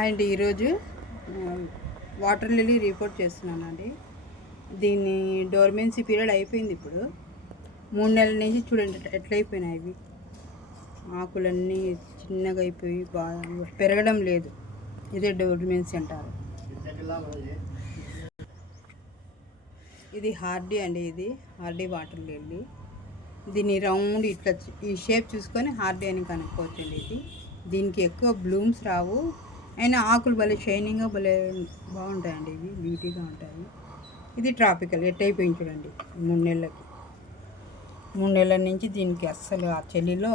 And ఈరోజు water lily report చేస్తున్నానండి. దీన్ని డోర్మెన్సీ పీరియడ్ అయిపోయింది. ఇప్పుడు 3 నెలల నుంచి చూడండి ఎట్లయిపోయినాయి. ఇవి ఆకులన్నీ చిన్నగా అయిపోయి బాగా పెరగడం లేదు. ఇదే డోర్మెన్సీ అంటారు. ఇది హార్డీ అండి. ఇది హార్డీ వాటర్ లిల్లీ. దీన్ని రౌండ్ ఇట్లా ఈ షేప్ చూసుకొని హార్డీ అని కనుక్కోవచ్చండి. దీనికి ఎక్కువ బ్లూమ్స్ రావు, అయినా ఆకులు భలే షైనింగ్గా భలే బాగుంటాయండి. ఇవి బ్యూటీగా ఉంటాయి. ఇది ట్రాపికల్ ఎట్టయిపోయింది చూడండి. 3 నెలలకి 3 నెలల నుంచి దీనికి అస్సలు ఆ చలిలో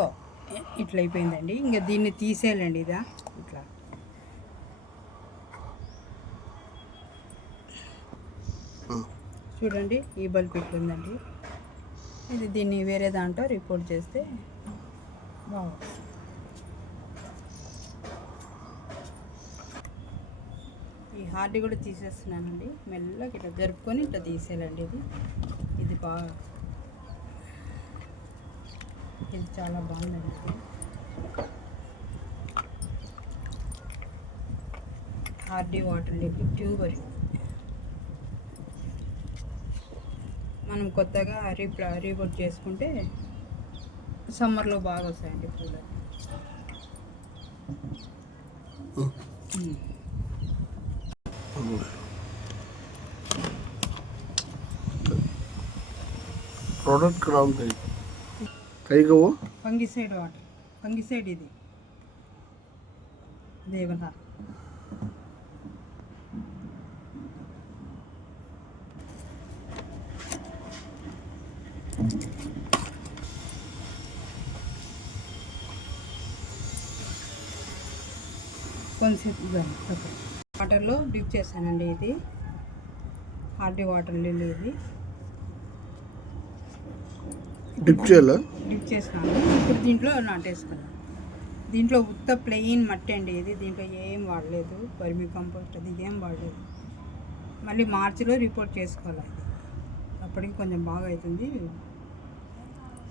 ఇట్లయిపోయిందండి. ఇంకా దీన్ని తీసేయాలండి. ఇదా ఇట్లా చూడండి. ఈ బల్బ్ ఇట్లుందండి. ఇది దీన్ని వేరే దాంట్లో రిపోర్ట్ చేస్తే బాగుంటుంది. ఈ హార్డీ కూడా తీసేస్తున్నానండి. మెల్లగా ఇట్లా జరుపుకొని ఇట్లా తీసేయాలండి. ఇది బాగా ఇది చాలా బాగుందండి. Hardy water lily tuber. మనం కొత్తగా రీపోర్ట్ చేసుకుంటే సమ్మర్లో బాగా వస్తాయండి పూలు. प्रोडक्ट का नाम कहीं का वो फंगिसाइड वाटर फंगिसाइड ఇది देवना కొంచెం వాటర్లో డిప్ చేశానండి. ఇది హార్డీ వాటర్ లిల్లీ. ఇది డిప్ చేసినాను. ఇప్పుడు దీంట్లో నాటేసుకున్నాను. దీంట్లో ఉత్త ప్లెయిన్ మట్టి అండి. ఇది దీంట్లో ఏం వాడలేదు, వర్మి కంపోస్ట్ అది ఏం వాడలేదు. మళ్ళీ మార్చిలో రిపోర్ట్ చేసుకోవాలి. అది అప్పటికి కొంచెం బాగా అవుతుంది.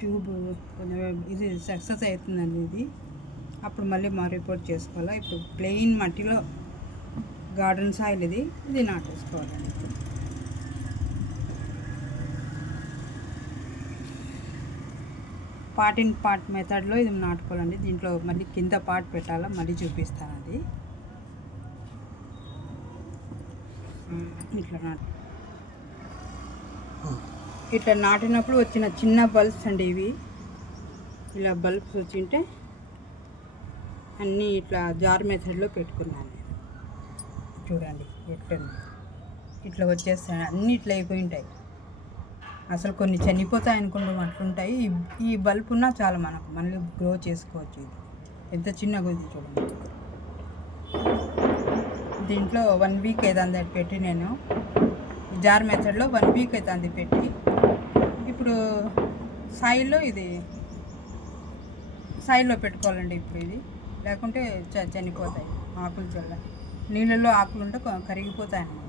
ట్యూబ్ కొంచెం ఇది సక్సెస్ అవుతుందండి. ఇది అప్పుడు మళ్ళీ మా రిపోర్ట్ చేసుకోవాలా. ఇప్పుడు ప్లెయిన్ మట్టిలో గార్డెన్ సాయిల్ ఇది నాటేసుకోవాలండి. పార్ట్ ఇన్ పార్ట్ మెథడ్లో ఇది నాటుకోవాలండి. దీంట్లో మళ్ళీ కింద పార్ట్ పెట్టాలా, మళ్ళీ చూపిస్తాను. అది ఇట్లా నాటినప్పుడు వచ్చిన చిన్న బల్బ్స్ అండి. ఇవి ఇలా బల్బ్స్ వచ్చింటే అన్నీ ఇట్లా జార్ మెథడ్లో పెట్టుకున్నాను నేను. చూడండి ఇట్లా వచ్చేస్తాయి. అన్నీ ఇట్లా అయిపోయి ఉంటాయి. అసలు కొన్ని చనిపోతాయి అనుకుంటాం, అట్లుంటాయి. ఈ బల్బ్ ఉన్నా చాలా మనకు మళ్ళీ గ్రో చేసుకోవచ్చు. ఇది ఎంత చిన్నగా ఉంది చూడండి. దీంట్లో 1 వీక్ అవుతుంది పెట్టి, నేను జార్ మెథడ్లో 1 వీక్ అవుతుంది పెట్టి. ఇప్పుడు సాయిల్లో పెట్టుకోవాలండి. ఇప్పుడు ఇది లేకుంటే చనిపోతాయి ఆకులు. నీళ్ళల్లో ఆకులు ఉంటే కరిగిపోతాయి అన్నమాట.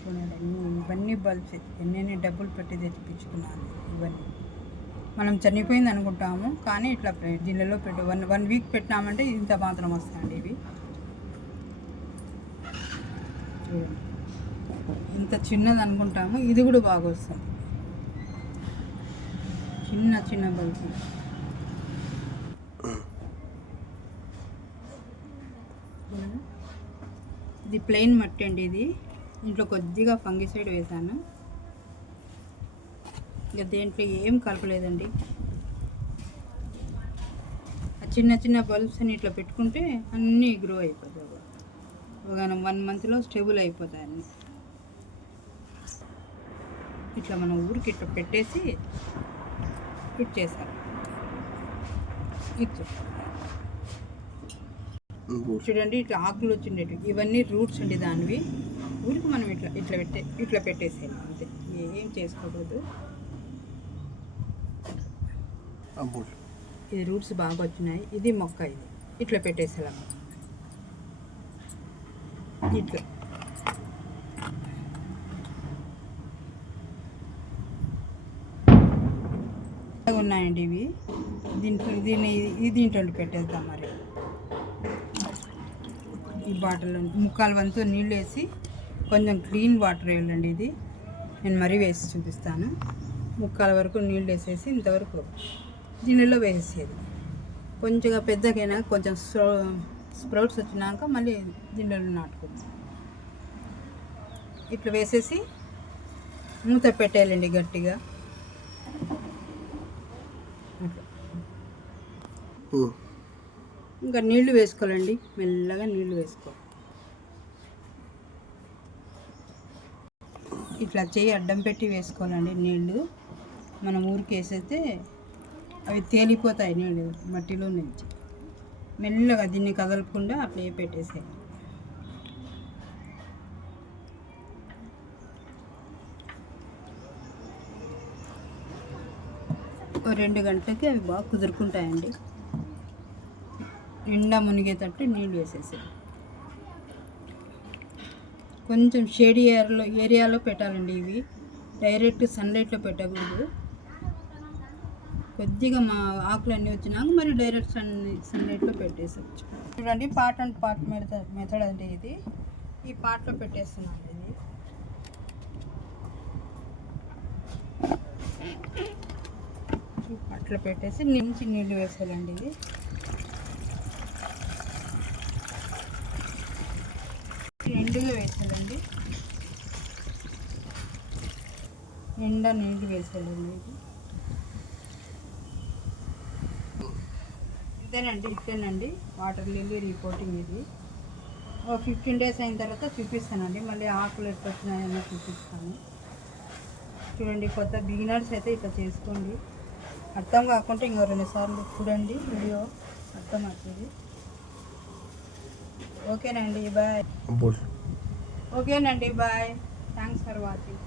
చూడండి ఇవన్నీ బల్బ్స్ ఎన్ని డబ్బులు పెట్టి తెచ్చిపించుకున్నాను. ఇవన్నీ మనం చనిపోయింది అనుకుంటాము, కానీ ఇట్లా దీనిలో పెట్టి 1 వీక్ పెట్టినామంటే ఇంత మాత్రం వస్తాయండి. ఇవి చూడండి ఇంత చిన్నది అనుకుంటాము, ఇది కూడా బాగా వస్తుంది. చిన్న బల్బ్. ఇది ప్లెయిన్ మట్టి అండి. ఇది దీంట్లో కొద్దిగా ఫంగిసైడ్ వేసాను. ఇంకా దేంట్లో ఏం కలపలేదండి. ఆ చిన్న బల్బ్స్ అని ఇట్లా పెట్టుకుంటే అన్నీ గ్రో అయిపోతాయి. ఒక 1 మంత్లో స్టేబుల్ అయిపోతాయి అన్నీ. ఇట్లా మనం ఊరికి ఇట్లా పెట్టేసి చేశారు. చూడండి ఇట్లా ఆకులు వచ్చిండేవి. ఇవన్నీ రూట్స్ అండి దానివి. ఊరికి మనం ఇట్లా పెట్టేసేయాలి అంతే, ఏం చేసుకోకూడదు. ఇది రూట్స్ బాగా వచ్చినాయి. ఇది మొక్క, ఇది ఇట్లా పెట్టేసేయాలి. ఇట్లా ఉన్నాయండి ఇవి. దీంట్లో పెట్టేద్దాం. మరి ఈ బాటిల్ ముక్కాలు వంతు నీళ్ళు వేసి కొంచెం క్లీన్ వాటర్ వేయాలండి. ఇది నేను మరీ వేసి చూపిస్తాను. ముక్కాల వరకు నీళ్ళు వేసేసి ఇంతవరకు దీనిలో వేసేది. కొంచెంగా పెద్దగైనా కొంచెం స్ప్రౌట్స్ వచ్చినాక మళ్ళీ దీనిలో నాటుకుందాం. ఇట్లా వేసేసి మూత పెట్టేయాలండి గట్టిగా. ఇంకా నీళ్లు వేసుకోవాలండి, మెల్లగా నీళ్లు వేసుకోవాలి. ఇట్లా చేయి అడ్డం పెట్టి వేసుకోవాలండి నీళ్ళు. మనం ఊరికి వేసేస్తే అవి తేలిపోతాయి నీళ్ళు మట్టిలో నుంచి. మెల్లగా దీన్ని కదలకుండా అట్లే పెట్టేసేయాలి. ఓ 2 గంటలకి అవి బాగా కుదురుకుంటాయండి. నిండా మునిగేటట్టు నీళ్ళు వేసేసాయి. కొంచెం షేడ్ ఏరియాలో పెట్టాలండి. ఇవి డైరెక్ట్ సన్లైట్లో పెట్టకూడదు. కొద్దిగా మా ఆకులన్నీ వచ్చినాక మరి డైరెక్ట్ సన్లైట్లో పెట్టేసచ్చు. చూడండి, పార్ట్ అండ్ పార్ట్ మెథడ్ అంటే ఇది. ఈ పార్ట్లో పెట్టేస్తున్నాను. ఇది అట్లా పెట్టేసి నుంచి నీళ్ళు వేసేయాలండి. ఇది నిండుగా వేసేయాలండి. నిండా నీళ్ళు వేసేయాలండి. ఇదేనండి, ఇట్లేనండి వాటర్ లిల్లీ రిపోర్టింగ్. ఇది ఒక 15 days అయిన తర్వాత చూపిస్తానండి. మళ్ళీ ఆకులు ఎట్లా వచ్చినాయని చూపిస్తాను. చూడండి, కొత్త బిగినర్స్ అయితే ఇట్లా చేసుకోండి. అర్థం కాకుంటే ఇంకో 2 సార్లు చూడండి వీడియో, అర్థం అవుతుంది. ఓకేనండి, బాయ్. ఓకేనండి, బాయ్. Thanks for watching.